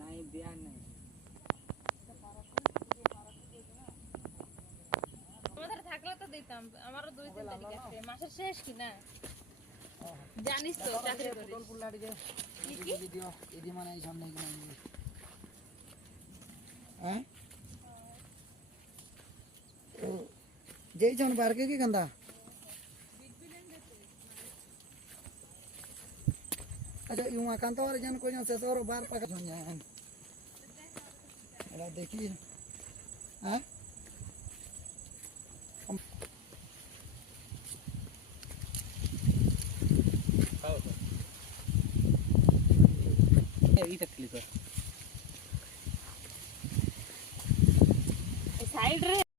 नहीं बिया नहीं আমাদের থাকলে তো দিতাম আমারও 2-3 তারিখ আছে মাসের শেষ কি না জানিস তো চাকরি করিস পটল পুল্লাড়ি যে কি ভিডিও এদি মানে এই সামনে কি নাই হ্যাঁ যেই জন বারকে কি গंदा अच्छा युवा कांतो और जन कोई जन से और बार पक हो जाए एला देखिए हैं এই তকলি কর সাইড রে